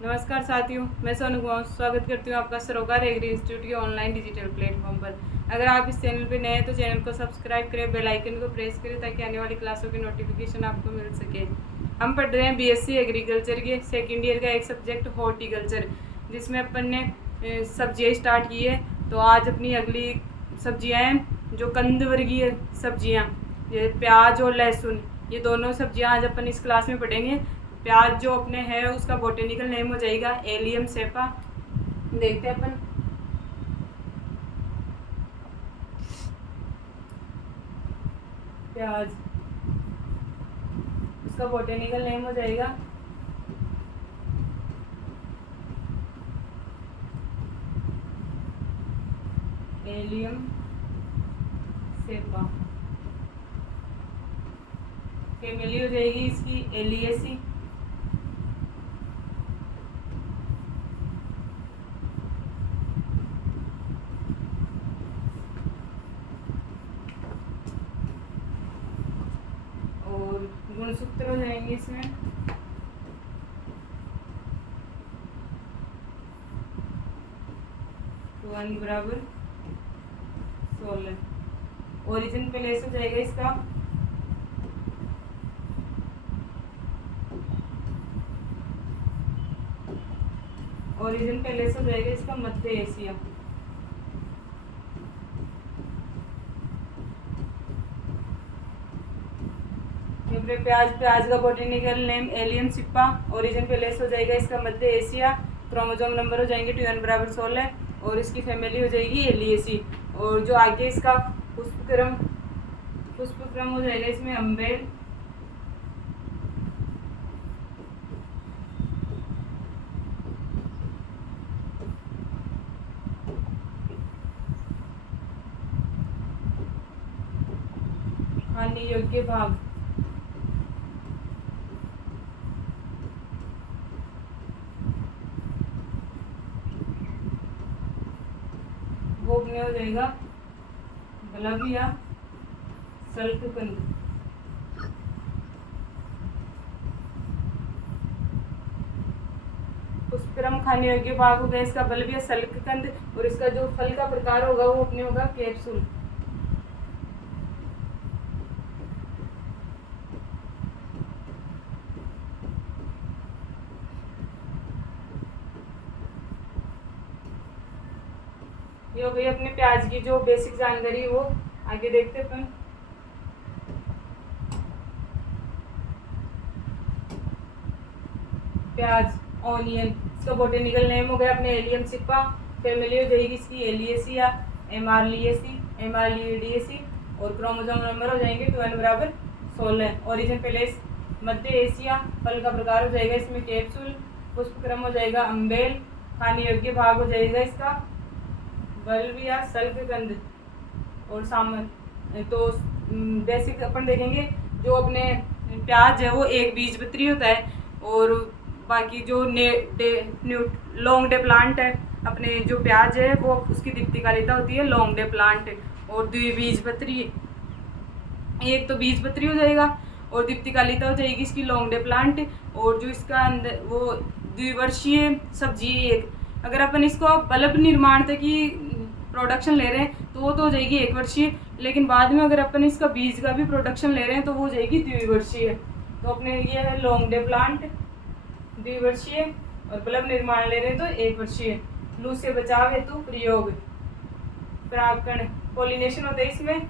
नमस्कार साथियों, मैं सोनू कुमार स्वागत करती हूँ आपका सरोकार एग्री इंस्टीट्यूट के ऑनलाइन डिजिटल प्लेटफॉर्म पर। अगर आप इस चैनल पर नए हैं तो चैनल को सब्सक्राइब करें, बेल आइकन को प्रेस करें ताकि आने वाली क्लासों की नोटिफिकेशन आपको मिल सके। हम पढ़ रहे हैं बीएससी एग्रीकल्चर के सेकेंड ईयर का एक सब्जेक्ट हॉर्टिकल्चर, जिसमें अपन ने सब्जियाँ स्टार्ट की है। तो आज अपनी अगली सब्जियाँ हैं जो कंद वर्गीय सब्जियाँ, ये प्याज और लहसुन, ये दोनों सब्जियाँ आज अपन इस क्लास में पढ़ेंगे। प्याज जो अपने है उसका बोटेनिकल नेम हो जाएगा एलियम सेपा। देखते हैं अपन। प्याज उसका बोटेनिकल नेम हो जाएगा एलियम सेपा। फैमिली हो जाएगी इसकी एलियेसी। गुणसूत्र हो जाएंगे इसमें तो 1 बराबर 16। ओरिजिन प्लेस हो जाएगा इसका मध्य एशिया। प्याज का botanical name allium Sippa. Origin place हो जाएगा इसका मध्य एशिया। क्रोमोसोम नंबर हो जाएंगे 2n बराबर 16 और इसकी फैमिली हो जाएगी एलियेसी। और जो आगे इसका पुष्पक्रम हो जाएगा इसमें अम्बेल। खाने योग्य भाग वो अपने हो जाएगा गलब या सल्ककंद। पुष्पक्रम खाने योग्य भाग होगा इसका बल्ब या सल्ककंद। और इसका जो फल का प्रकार होगा वो अपने होगा कैप्सूल। ये हो गई अपने प्याज की जो बेसिक जानकारी, वो आगे देखते अपन। प्याज ऑनियन, इसका बोटेनिकल नेम हो गया अपने एलियम सिप्पा। फैमिली हो जाएगी इसकी एलियेसी या एमारलिएडिएसी। और क्रोमोसोम नंबर हो जाएंगे 2n बराबर 16। ओरिजिन प्लेस मध्य एशिया। फल का प्रकार हो जाएगा इसमें कैप्सूल। पुष्पक्रम हो जाएगा अम्बेल। खाने योग्य भाग हो जाएगा इसका बल्ब या सल्ककंद और सामन। तो बेसिक अपन देखेंगे, जो अपने प्याज है वो एक बीजपत्री होता है और बाकी जो लॉन्ग डे प्लांट है, अपने जो प्याज है वो उसकी दीप्तिकालिता होती है लॉन्ग डे प्लांट। और द्विबीजपत्री, एक तो बीजपत्री हो जाएगा और दीप्तिकालिता हो जाएगी इसकी लॉन्ग डे प्लांट। और जो इसका अंदर वो द्विवर्षीय सब्जी एक, अगर अपन इसको बल्ब निर्माण तक की प्रोडक्शन ले रहे हैं तो वो तो हो जाएगी 1 वर्षीय, लेकिन बाद में अगर अपन इसका बीज का भी प्रोडक्शन ले रहे हैं तो वो हो जाएगी द्विवर्षीय। तो अपने ये है लॉन्ग डे प्लांट द्विवर्षीय, और बल्ब निर्माण ले रहे हैं तो 1 वर्षीय। लू से बचाव हेतु प्रयोग। परागकण पॉलिनेशन होता है इसमें,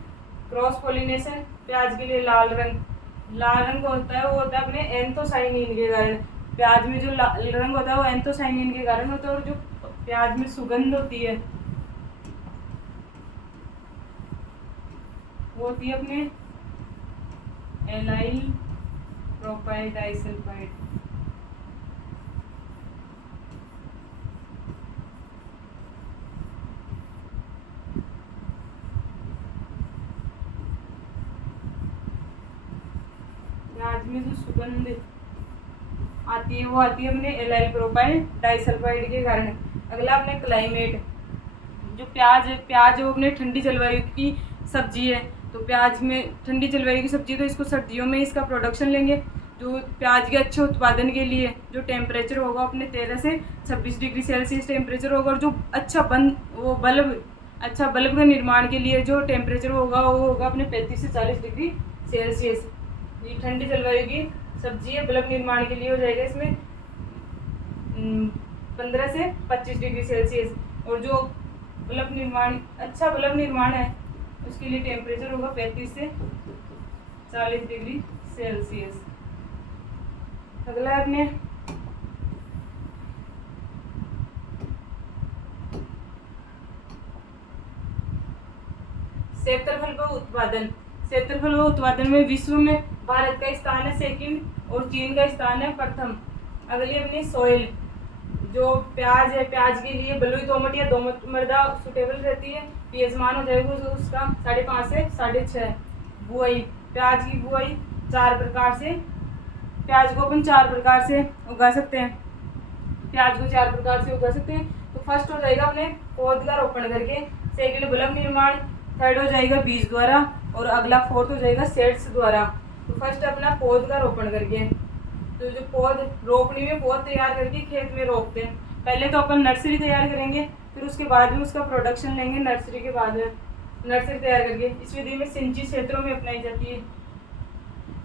क्रॉस पॉलिनेशन। प्याज के लिए लाल रंग होता है, वो होता है अपने एंथोसाइनिन के कारण। प्याज में जो लाल रंग होता है वो एंथोसाइनिन के कारण होता है। और जो प्याज में सुगंध होती है वो होती है अपने एलाइल प्रोपाइल डाइसल्फाइड। प्याज में जो सुगंध आती है वो आती है अपने एलाइल प्रोपाइल डाइसल्फाइड के कारण। अगला अपने क्लाइमेट, जो प्याज वो अपने ठंडी जलवायु की सब्जी है। तो प्याज में ठंडी जलवायु की सब्जी, तो इसको सर्दियों में इसका प्रोडक्शन लेंगे। जो प्याज के अच्छे उत्पादन के लिए जो टेम्परेचर होगा अपने 13 से 26 डिग्री सेल्सियस टेम्परेचर होगा, और जो अच्छा अच्छा बल्ब के निर्माण के लिए जो टेम्परेचर होगा वो होगा अपने 35 से 40 डिग्री सेल्सियस। ये ठंडी जलवायु की सब्जी है। बल्ब निर्माण के लिए हो जाएगा इसमें 15 से 25 डिग्री सेल्सियस। और जो अच्छा बल्ब निर्माण है उसके लिए टेम्परेचर होगा 35 से 40 डिग्री सेल्सियस। अगला अपने क्षेत्रफल व उत्पादन। क्षेत्रफल व उत्पादन में विश्व में भारत का स्थान है सेकंड और चीन का स्थान है प्रथम। अगली अपनी सॉइल, जो प्याज है, प्याज के लिए बलुई दोमट या दोमट मृदा सुटेबल रहती है। पीएच मान हो जाएगा उसका 5.5 से 6.5। बुआई, प्याज की बुआई 4 प्रकार से, प्याज को अपन 4 प्रकार से उगा सकते हैं। तो फर्स्ट हो जाएगा अपने पौध का रोपण करके, सेकंड बल्ब निर्माण, थर्ड हो जाएगा बीज द्वारा, और अगला फोर्थ हो जाएगा सेड्स द्वारा। तो फर्स्ट अपना पौध का रोपण करके, तो जो रोपनी में पौध तैयार करके खेत में रोपते हैं। पहले तो अपन नर्सरी तैयार करेंगे, फिर उसके बाद में उसका प्रोडक्शन लेंगे। नर्सरी के बाद में नर्सरी तैयार करके इस विधि में सिंचित क्षेत्रों में अपनाई जाती है।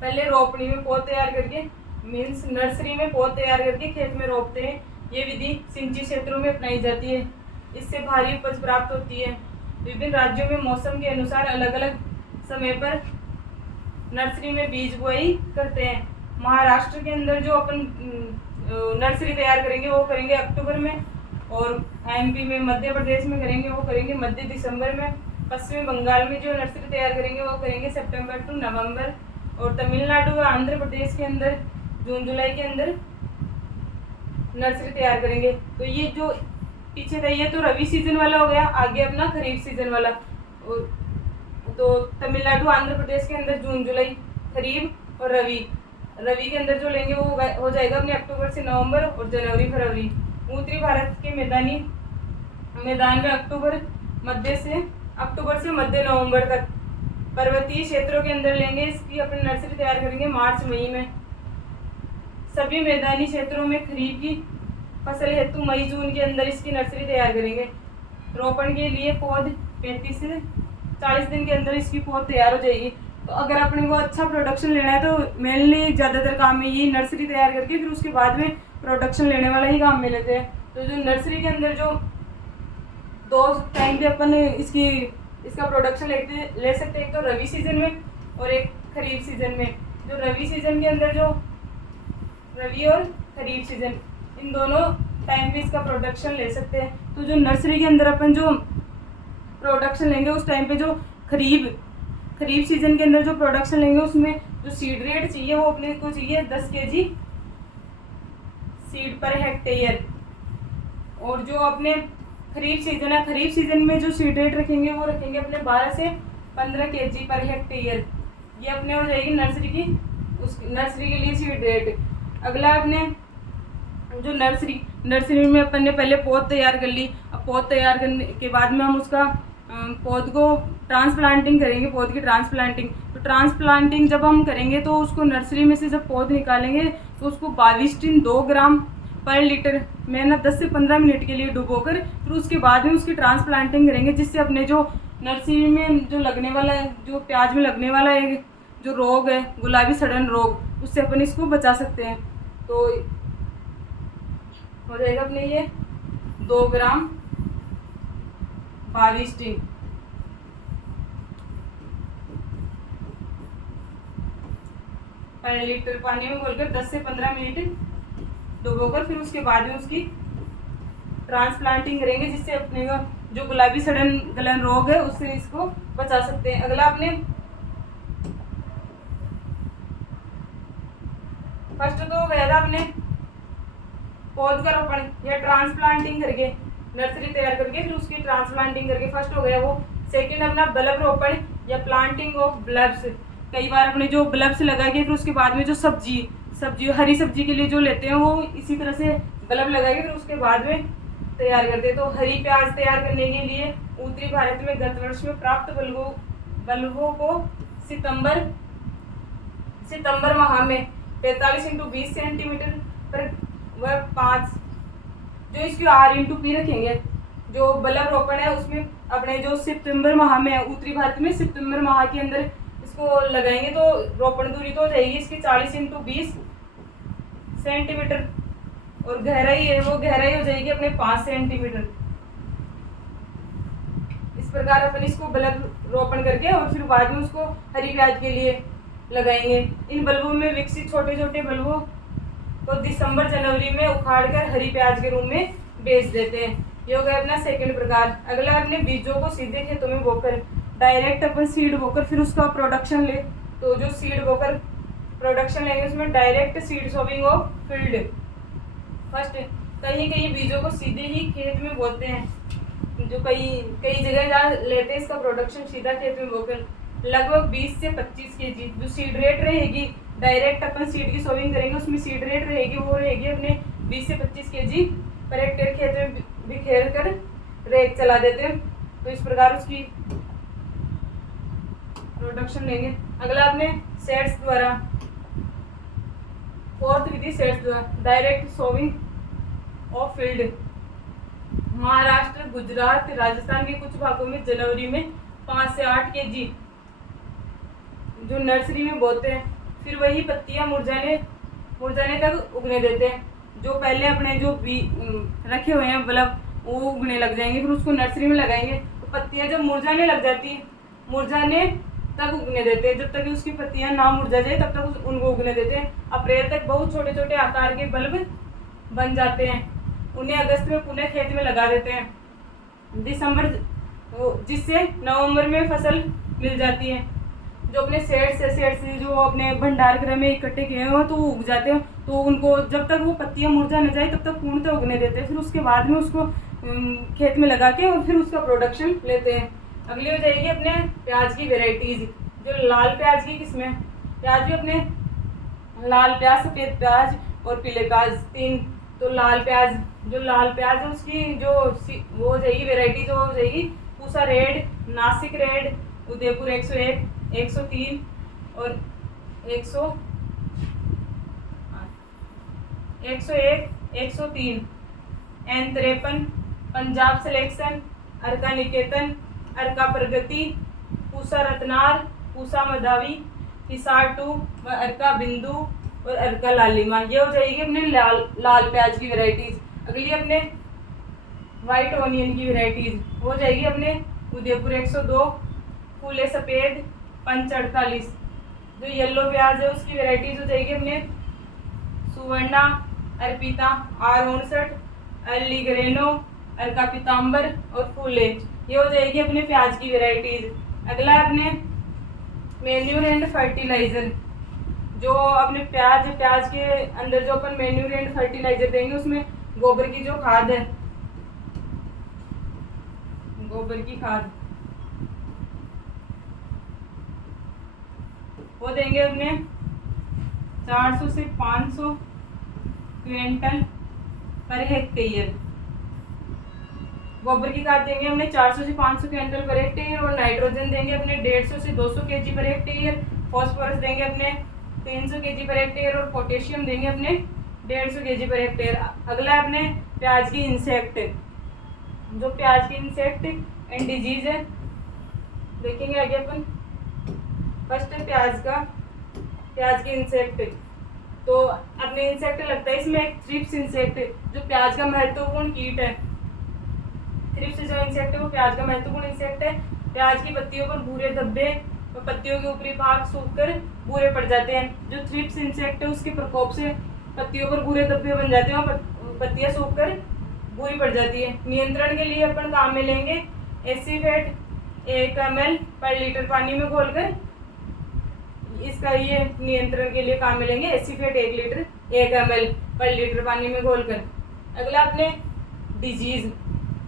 पहले रोपनी में पौध तैयार करके, मीन्स नर्सरी में पौध तैयार करके खेत में रोपते हैं। ये विधि सिंचित क्षेत्रों में अपनाई जाती है। इससे भारी उपज प्राप्त होती है। विभिन्न राज्यों में मौसम के अनुसार अलग अलग समय पर नर्सरी में बीज बुआई करते हैं। महाराष्ट्र के अंदर जो अपन नर्सरी तैयार करेंगे वो करेंगे अक्टूबर में, और एमपी में, मध्य प्रदेश में करेंगे वो करेंगे मध्य दिसंबर में। पश्चिमी बंगाल में जो नर्सरी तैयार करेंगे वो करेंगे सितंबर टू नवंबर, और तमिलनाडु व आंध्र प्रदेश के अंदर जून जुलाई के अंदर नर्सरी तैयार करेंगे। तो ये जो पीछे था ये तो रबी सीजन वाला हो गया। आगे अपना खरीफ सीजन वाला, तो तमिलनाडु आंध्र प्रदेश के अंदर जून जुलाई खरीफ, और रवि के अंदर जो लेंगे वो हो जाएगा अपने अक्टूबर से नवंबर और जनवरी फरवरी। उत्तरी भारत के मैदान में अक्टूबर से मध्य नवंबर तक। पर्वतीय क्षेत्रों के अंदर लेंगे इसकी अपनी नर्सरी तैयार करेंगे मार्च मई में। सभी मैदानी क्षेत्रों में खरीफ की फसल हेतु मई जून के अंदर इसकी नर्सरी तैयार करेंगे। रोपण के लिए पौध 35 से 40 दिन के अंदर इसकी पौध तैयार हो जाएगी। तो अगर अपने को अच्छा प्रोडक्शन लेना है तो मेनली ज़्यादातर काम में ये नर्सरी तैयार करके फिर उसके बाद में प्रोडक्शन लेने वाला ही काम में लेते हैं। तो जो नर्सरी के अंदर जो 2 टाइम पे अपन इसका प्रोडक्शन ले सकते हैं, एक तो रबी सीजन में और एक खरीफ सीजन में। जो रबी सीजन के अंदर जो रबी और खरीफ सीजन इन दोनों टाइम पे इसका प्रोडक्शन ले सकते हैं। तो जो नर्सरी के अंदर अपन जो प्रोडक्शन लेंगे उस टाइम पे जो खरीफ सीजन के अंदर जो प्रोडक्शन लेंगे उसमें जो सीड रेट चाहिए वो अपने को चाहिए 10 kg सीड पर हेक्टेयर। और जो अपने खरीफ सीजन में जो सीड रेट रखेंगे वो रखेंगे अपने 12 से 15 kg पर हेक्टेयर। ये अपने हो जाएगी नर्सरी के लिए सीड रेट। अगला अपने जो नर्सरी में अपन ने पहले पौध तैयार कर ली। अब पौध तैयार करने के बाद में हम उसका पौध को ट्रांसप्लांटिंग करेंगे, पौध की ट्रांसप्लांटिंग। तो ट्रांसप्लांटिंग जब हम करेंगे तो उसको नर्सरी में से जब पौध निकालेंगे तो उसको 22 टिन 2 ग्राम पर लीटर में ना 10 से 15 मिनट के लिए डुबोकर फिर उसके बाद में उसकी ट्रांसप्लांटिंग करेंगे, जिससे अपने जो नर्सरी में जो लगने वाला है, जो प्याज में लगने वाला है जो रोग है गुलाबी सड़न रोग, उससे अपन इसको बचा सकते हैं। तो हो जाएगा अपने ये 2 ग्राम 22 टिन। पर लीटर पानी में घोलकर 10 से 15 मिनट डुबोकर फिर उसके बाद में उसकी ट्रांसप्लांटिंग करेंगे, जिससे अपने को जो गुलाबी सड़न गलन रोग है उससे इसको बचा सकते हैं। अगला अपने फर्स्ट तो हो गया था अपने पौध का रोपण या ट्रांसप्लांटिंग करके नर्सरी तैयार करके फिर उसकी ट्रांसप्लांटिंग करके फर्स्ट हो गया वो। सेकंड अपना बल्ब रोपण या प्लांटिंग ऑफ बल्ब्स। कई बार अपने जो बल्ब्स लगा के फिर उसके बाद में जो सब्जी हरी सब्जी के लिए जो लेते हैं वो इसी तरह से बल्ब लगा के फिर उसके बाद में तैयार करते हैं। तो हरी प्याज तैयार करने के लिए उत्तरी भारत में गत वर्ष में प्राप्त बल्बों को सितंबर माह में 45 × 20 सेंटीमीटर पर वह 5। जो इसकी R/P रखेंगे, जो बल्ब रोपण है उसमें अपने जो सितंबर माह में उत्तरी भारत में सितंबर माह के अंदर इसको लगाएंगे तो रोपण दूरी तो हो जाएगी इसकी 40 × 20 सेंटीमीटर, और गहराई है वो गहराई हो जाएगी अपने 5 सेंटीमीटर। इस प्रकार अपन इसको बल्ब रोपण करके और फिर बाद में उसको हरी प्याज के लिए लगाएंगे। इन बल्बों में विकसित छोटे छोटे बल्बों को दिसंबर जनवरी में उखाड़ कर हरी प्याज के रूप में बेच देते हैं। ये हो गया अपना सेकंड प्रकार। अगला अपने बीजों को सीधे खेतों में बोकर, डायरेक्ट अपन सीड बोकर फिर उसका प्रोडक्शन ले। तो जो सीड बोकर प्रोडक्शन लेंगे उसमें direct seed sowing of field. First, कहीं कहीं बीजों को सीधे ही खेत में बोते हैं, जो कई जगह जहाँ लेते हैं इसका प्रोडक्शन सीधा खेत में बोकर लगभग 20 से 25 kg। जो सीड रेट रहेगी, डायरेक्ट अपन सीड की सोविंग करेंगे उसमें सीड रेट रहेगी वो रहेगी अपने 20 से 25 kg पर हेक्टेयर खेत में बिखेर कर रेत चला देते हैं। तो इस प्रकार उसकी प्रोडक्शन लेंगे। अगला अपने सेट्स द्वारा, फोर्थ विधि सेट्स द्वारा direct sowing of field. Maharashtra, Gujarat, Rajasthan के कुछ भागों में जनवरी में 5 से 8 kg जो नर्सरी में बोते हैं, फिर वही पत्तियां मुरझाने तक उगने देते हैं। जो पहले अपने जो रखे हुए हैं बल्ब वो उगने लग जाएंगे, फिर उसको नर्सरी में लगाएंगे तो पत्तियां जब मुरझाने लग जाती है, मुरझाने तक उगने देते हैं। जब तक उसकी पत्तियां ना मुरझा जाए तब तक उनको उगने देते हैं। अप्रैल तक बहुत छोटे छोटे आकार के बल्ब बन जाते हैं, उन्हें अगस्त में पुनः खेत में लगा देते हैं दिसंबर, जिससे नवंबर में फसल मिल जाती है। जो अपने सेट्स से जो अपने भंडार गृह में इकट्ठे किए हुए तो वो उग जाते हैं, तो उनको जब तक वो पत्तियां मुरझा न जाए तब तक पूर्णतः उगने देते हैं। फिर उसके बाद में उसको खेत में लगा के और फिर उसका प्रोडक्शन लेते हैं। अगली हो जाएगी अपने प्याज की वेराइटीज। जो लाल प्याज की किस्में, प्याज भी अपने लाल प्याज, सफ़ेद प्याज और पीले प्याज 3। तो लाल प्याज है उसकी जो वो हो जाएगी वेराइटी, जो हो जाएगी पूसा रेड, नासिक रेड, उदयपुर 101, 103 और 101, 103, N53, पंजाब सिलेक्शन, अर्का निकेतन, अर्का प्रगति, पूसा रत्नार, पूसा मधावी, हिसार 2 व अर्का बिंदु और अर्का लालिमा। ये हो जाएगी अपने लाल प्याज की वेराइटीज। अगली अपने वाइट ऑनियन की वेराइटीज हो जाएगी अपने उदयपुर 102, फूले सफ़ेद, पंच 48। जो येलो प्याज है उसकी वेराइटीज हो जाएगी अपने सुवर्णा, अर्पिता, R59, अर्ली ग्रेनो, अर्का पीताम्बर और फूले। ये हो जाएगी अपने प्याज की वेराइटीज। अगला अपने मैन्यूर एंड फर्टिलाइजर। जो अपने प्याज के अंदर जो अपन मैन्यूर एंड फर्टिलाइजर देंगे उसमें गोबर की जो खाद है, गोबर की खाद वो देंगे अपने 400 से 500 क्विंटल पर हेक्टेयर। गोबर की खाद देंगे हमने 400 से 500 क्विंटल पर हेक्टेयर और नाइट्रोजन देंगे अपने 150 से 200 kg पर हेक्टेयर। फॉस्फोरस देंगे अपने 300 kg पर हेक्टेयर और पोटेशियम देंगे अपने 150 kg पर हेक्टेयर। अगला अपने प्याज की इंसेक्ट। जो प्याज की इंसेक्ट एंड डिजीज है देखेंगे आगे अपन। फर्स्ट है प्याज की इंसेक्ट। तो अपने इंसेक्ट लगता है इसमें एक थ्रिप्स इंसेक्ट जो प्याज का महत्वपूर्ण कीट है। थ्रिप्स जो इंसेक्ट है वो प्याज का महत्वपूर्ण इंसेक्ट है। प्याज की पत्तियों पर भूरे धब्बे और पत्तियों के ऊपरी भाग सूखकर भूरे पड़ जाते हैं। जो थ्रिप्स इंसेक्ट है उसके प्रकोप से पत्तियों पर भूरे धब्बे बन जाते हैं और पत्तियां सूखकर भूरी पड़ जाती है। नियंत्रण के लिए अपन काम में लेंगे एसीफेट 1 ml पर लीटर पानी में घोलकर। इसका ये नियंत्रण के लिए काम में लेंगे एसीफेट 1 ml पर लीटर पानी में घोलकर। अगला अपने डिजीज।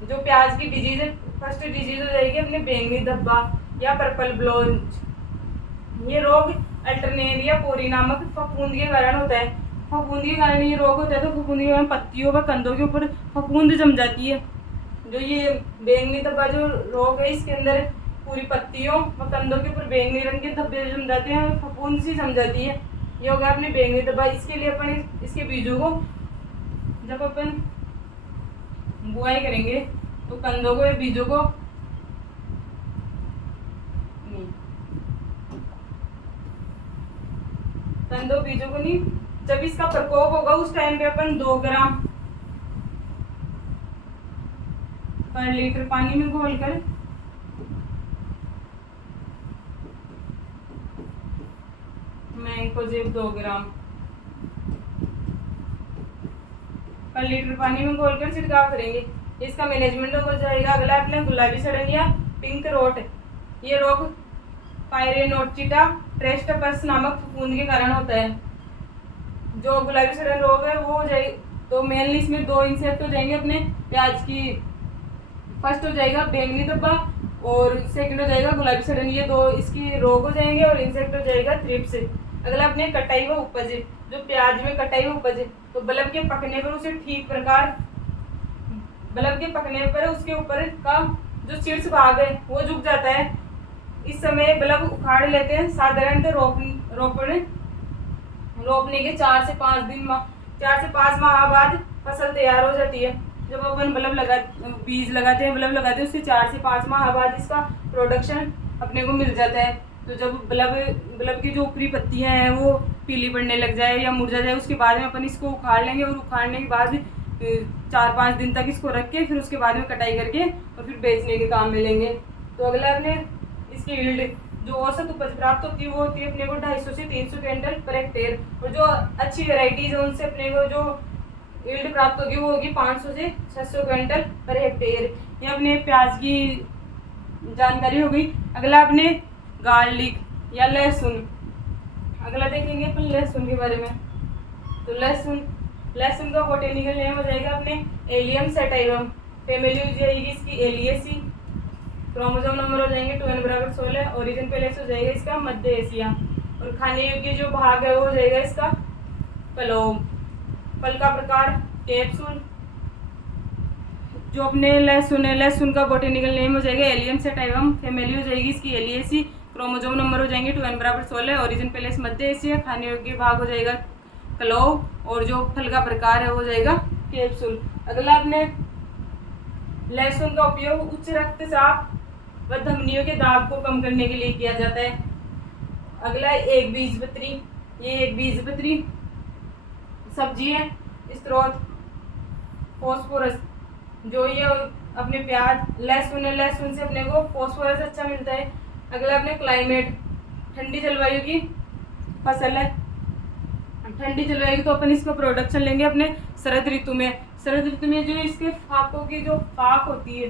जो प्याज की डिजीज है, फर्स्ट डिजीज हो जाएगी अपने बैंगनी धब्बा या पर्पल ब्लॉच। ये रोग अल्टरनेरिया पोरी नामक फफूंद के कारण होता है। फफूंद के कारण ये रोग होता है तो फफूंद के कारण पत्तियों व कंदों के ऊपर फफूंद जम जाती है। जो ये बैंगनी धब्बा जो रोग है इसके अंदर पूरी पत्तियों व कंदों के ऊपर बैंगनी रंग के धब्बे जम जाते हैं और फफूंद सी जम जाती है। ये होगा अपने बैंगनी दब्बा। इसके लिए अपन इसके बीजों को जब अपन बुआई करेंगे तो कंदों को या बीजों को कंदों बीजों को नहीं, जब इसका प्रकोप होगा उस टाइम पे अपन 2 ग्राम पर लीटर पानी में घोलकर मैंकोजेब 2 ग्राम पर लीटर पानी में घोलकर छिड़काव करेंगे। इसका मैनेजमेंट हो जाएगा। अगला अपने गुलाबी सड़न या पिंक रोट। ये रोग पायरेनोचिटा ट्रेस्टपस नामक फफूंद के कारण होता है। जो गुलाबी सड़न रोग है वो हो जाए तो मेनली इसमें 2 इंसेक्ट हो जाएंगे अपने प्याज की। फर्स्ट हो जाएगा बैंगनी धब्बा और सेकंड हो जाएगा गुलाबी सड़न। ये 2 इसकी रोग हो जाएंगे और इंसेक्ट हो जाएगा थ्रिप्स। अगला अपने कटाई व उपज। जो प्याज में कटाई व उपज तो बल्ब के पकने पर उसे ठीक प्रकार बल्ब के पकने पर उसके ऊपर का जो शीर्ष भाग है वो झुक जाता है। इस समय बल्ब उखाड़ लेते हैं। साधारणतः रोपने के 4 से 5 माह बाद फसल तैयार हो जाती है। जब अपन बीज लगाते हैं, बल्ब लगाते हैं, उससे 4 से 5 माह बाद इसका प्रोडक्शन अपने को मिल जाता है। तो जब बल्ब की जो ऊपरी पत्तियां हैं वो पीली पड़ने लग जाए या मुरझा जाए, उसके बाद में अपन इसको उखाड़ लेंगे और उखाड़ने के बाद 4-5 दिन तक इसको रख के फिर उसके बाद में कटाई करके और फिर बेचने के काम में लेंगे। तो अगला अपने इसकी यील्ड जो औसत उपज प्राप्त होती है वो होती है अपने को 250 से 300 क्विंटल पर हेक्टेयर। और जो अच्छी वेराइटीज है उनसे अपने को जो यील्ड प्राप्त होगी वो होगी 500 से 600 क्विंटल पर हेक्टेयर। ये अपने प्याज की जानकारी हो गई। अगला अपने गार्लिक या लहसुन। अगला देखेंगे अपन लहसुन के बारे में। तो लहसुन का बोटेनिकल नेम हो जाएगा अपने एलियम सैटाइवम। फैमिली हो जाएगी इसकी एलियेसी। क्रोमोसोम नंबर हो जाएंगे 2n = 16। ओरिजिन पैलेस हो जाएगा इसका मध्य एशिया। और खाने योग्य जो भाग है वो हो जाएगा इसका कलोम। फल का प्रकार कैप्सूल। जो अपने लहसुन का बोटेनिकल नेम हो जाएगा एलियम सैटाइवम। फैमिली हो जाएगी इसकी एलियेसी। क्रोमोसोम नंबर हो जाएंगे 2n = 16। ओरिजिन पैलेस मध्य एशिया। खाने योग्य भाग हो जाएगा क्लोव। और जो फल का प्रकार है वो हो जाएगा कैप्सूल। अगला अपने लहसुन का उपयोग उच्च रक्तचाप व धमनियों के दाब को कम करने के लिए किया जाता है। अगला एक बीजपत्री। ये एक बीजपत्री सब्जी है। स्रोत फॉस्फोरस। जो ये अपने प्याज लहसुन से अपने को फॉस्फोरस अच्छा मिलता है। अगला अपने क्लाइमेट। ठंडी जलवायु की फसल है। ठंडी जलवायु तो अपन इसका प्रोडक्शन लेंगे अपने शरद ऋतु में। शरद ऋतु में जो इसके फाकों की जो फाक होती है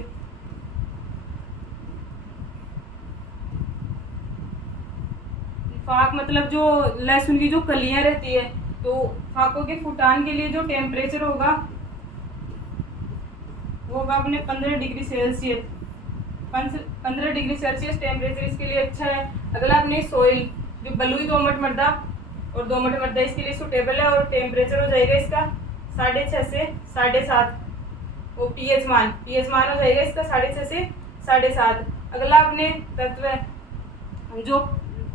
फाक मतलब जो लहसुन की जो कलियां रहती है तो फाकों के फुटान के लिए जो टेम्परेचर होगा वो होगा अपने 15 degree Celsius. 15 degree Celsius temperature इसके लिए अच्छा है। अगला अपने सोइल। जो बलुई दोमट मृदा और दोमट मृदा इसके लिए सुटेबल है। और टेम्परेचर हो जाएगा इसका 6.5 से 7.5। वो पीएच मान हो जाएगा इसका 6.5 से 7.5। अगला अपने तत्व। जो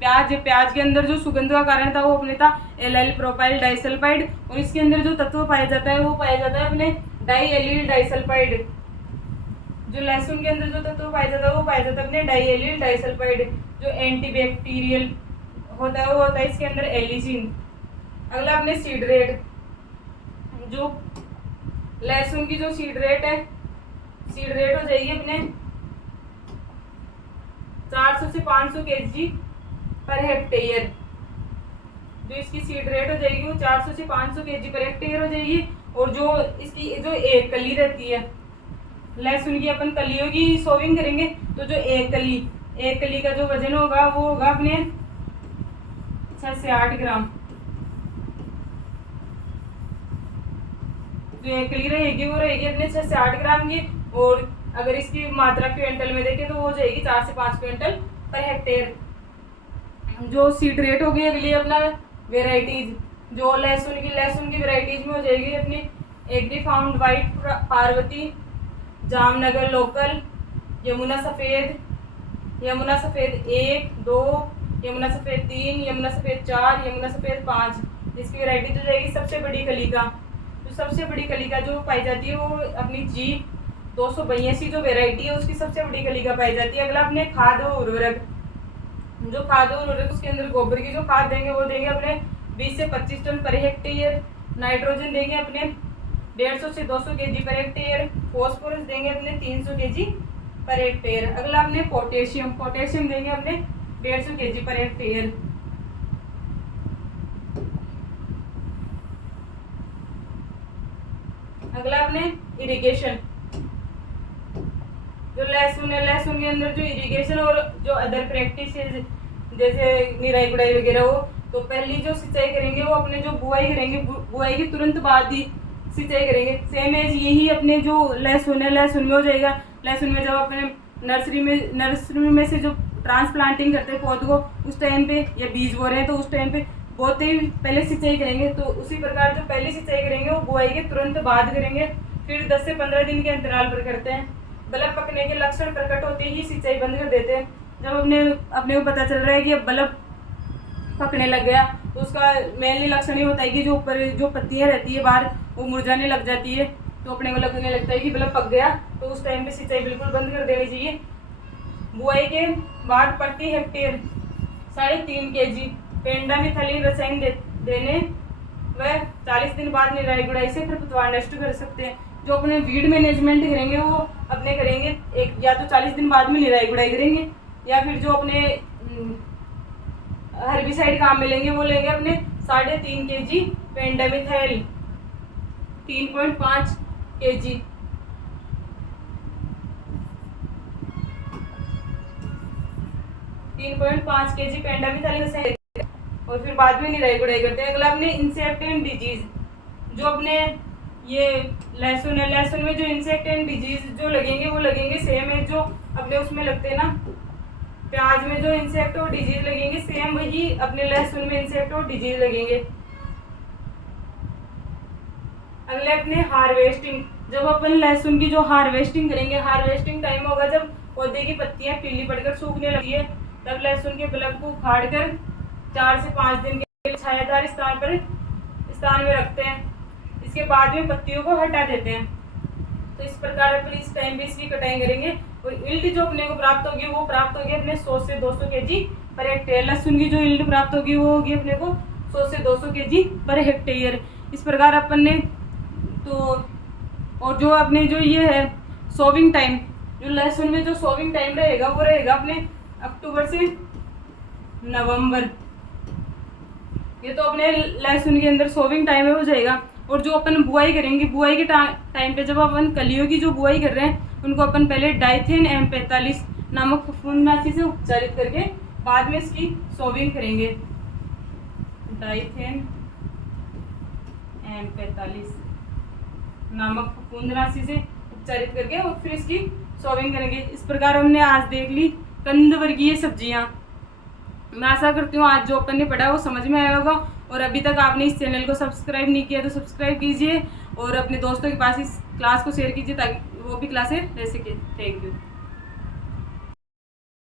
प्याज के अंदर जो सुगंध का कारण था वो अपने था एलाइल प्रोपाइल डाइसल्फाइड। और इसके अंदर जो तत्व पाया जाता है वो पाया जाता है अपने डाइएलिल डाइसल्फाइड। जो लहसुन के अंदर जो तत्व पाया जाता है वो पाया जाता है अपने डाइएलिल डाइसल्फाइड। जो एंटीबैक्टीरियल होता है वो होता है इसके अंदर एलिसिन। अगला अपने सीड रेट। जो लहसुन की जो सीड रेट हो जाएगी अपने 400 से 500 kg पर हेक्टेयर। जो इसकी सीड रेट हो जाएगी वो 400 से 500 kg पर हेक्टेयर हो जाएगी। और जो इसकी जो एक कली रहती है लहसुन की, अपन कलियों की सोविंग करेंगे तो जो एक कली का जो वजन होगा वो होगा अपने 6 से 8 ग्राम। जो एक कली रहेगी वो रहेगी अपने 6 से 8 ग्राम की। और अगर इसकी मात्रा क्विंटल में देखें तो वो हो जाएगी 4 से 5 क्विंटल पर हेक्टेयर। जो सीड रेट होगी अगली अपना वेराइटीज। जो लहसुन की वेराइटीज में हो जाएगी अपनी agrifound white Parvati, Jamnagar local, Yamuna सफ़ेद 1, 2, यमुना सफ़ेद 3, यमुना सफ़ेद 4, यमुना सफ़ेद 5। इसकी वैरायटी जो जाएगी सबसे बड़ी कलिका। तो सबसे बड़ी कलिका जो पाई जाती है वो अपनी G282 जो वैरायटी है उसकी सबसे बड़ी कलिका पाई जाती है। अगला अपने खाद और उर्वरक, जो खाद और उर्वरक उसके अंदर गोबर की जो खाद देंगे वो देंगे अपने 20 से 25 टन पर हेक्टेयर। नाइट्रोजन देंगे अपने 150 से 200 kg पर हेक्टेयर। फॉस्फोरस देंगे अपने 300 kg पर हेक्टेयर। अगला अपने पोटेशियम, पोटेशियम देंगे अपने 150 kg पर हेक्टेयर। अगला अपने इरिगेशन, जो लहसुन है, लहसुन के अंदर जो इरिगेशन और जो अदर प्रैक्टिस जैसे निराई गुड़ाई वगैरह हो, तो पहली जो सिंचाई करेंगे वो अपने जो बुआई करेंगे, बुआई के तुरंत बाद ही सिंचाई करेंगे। सेम एज यही अपने जो लहसुन है, लहसुन में हो जाएगा। लहसुन में जब अपने नर्सरी में से जो ट्रांसप्लांटिंग करते हैं पौधे को, उस टाइम पे या बीज बो रहे हैं तो उस टाइम पे बहुत ही पहले सिंचाई करेंगे। तो उसी प्रकार जो पहले सिंचाई करेंगे वो बुआई के तुरंत बाद करेंगे। फिर 10 से 15 दिन के अंतराल पर करते हैं। बल्ब पकने के लक्षण प्रकट होते ही सिंचाई बंद कर देते हैं। जब अपने को पता चल रहा है कि अब बल्ब पकने लग गया, तो उसका मेनली लक्षण ये होता है कि जो ऊपर जो पत्तियां रहती है बाहर वो मुरझाने लग जाती है। तो अपने को लगने लगता है कि बल्ब पक गया, तो उस टाइम पे सिंचाई बिल्कुल बंद कर देनी चाहिए। बुआई के बाद प्रति हेक्टेयर 3.5 kg पेंडामिथालिन रसायन देने व 40 दिन बाद निराई गुड़ाई से खरपतवार नष्ट कर सकते हैं। जो अपने वीड मैनेजमेंट करेंगे वो अपने करेंगे एक या तो 40 दिन बाद में निराई गुड़ाई करेंगे, या फिर जो अपने हर्बिसाइड काम में लेंगे वो लेंगे अपने 3.5 kg पेंडामिथाइल 3.5 kg। पेंडामिथाइल और फिर बाद में निराई गुड़ाई करते हैं। अगला अपने इंसेक्ट एंड डिजीज, जो अपने ये लहसुन है, लहसुन में जो इंसेक्ट एंड डिजीज जो लगेंगे वो लगेंगे सेम है जो अपने उसमें लगते हैं ना। प्याज में जो इंसेक्ट और डिजीज लगेंगे सेम वही अपने लहसुन में इंसेक्ट और डिजीज लगेंगे। अगले अपने हार्वेस्टिंग, जब अपन लहसुन की जो हार्वेस्टिंग करेंगे, हार्वेस्टिंग टाइम होगा जब पौधे की पत्तियां पीली पड़कर सूखने लगी है, तब लहसुन के बल्ब को उखाड़कर 4 से 5 दिन के लिए छायादार स्थान में रखते हैं। इसके बाद में पत्तियों को हटा देते हैं। तो इस प्रकार अपन इस टाइम पे इसकी कटाई करेंगे और यील्ड जो अपने को प्राप्त होगी वो प्राप्त होगी अपने 100 से 200 kg पर हेक्टेयर। लहसुन की जो यील्ड प्राप्त होगी वो होगी अपने को 100 से 200 kg पर हेक्टेयर। इस प्रकार अपन ने तो और जो अपने जो ये है सोविंग टाइम, जो लहसुन में जो सोविंग टाइम रहेगा वो रहेगा अपने अक्टूबर से नवंबर। ये तो अपने लहसुन के अंदर सोविंग टाइम है हो जाएगा। और जो अपन बुआई करेंगे, बुआई के टाइम पे जब अपन कलियों की जो बुआई कर रहे हैं उनको अपन पहले डाइथेन M45 नामक फफूंदनाशी से उपचारित करके बाद में इसकी सोविंग करेंगे। डाइथेन M45 नामक फफूंदनाशी से उपचारित करके और फिर इसकी सोविंग करेंगे। इस प्रकार हमने आज देख ली कंद वर्गीय सब्जियां। मैं आशा करती हूँ आज जो अपन ने पढ़ा वो समझ में आया होगा। और अभी तक आपने इस चैनल को सब्सक्राइब नहीं किया तो सब्सक्राइब कीजिए और अपने दोस्तों के पास इस क्लास को शेयर कीजिए ताकि वो भी क्लासें ले सके। Thank you.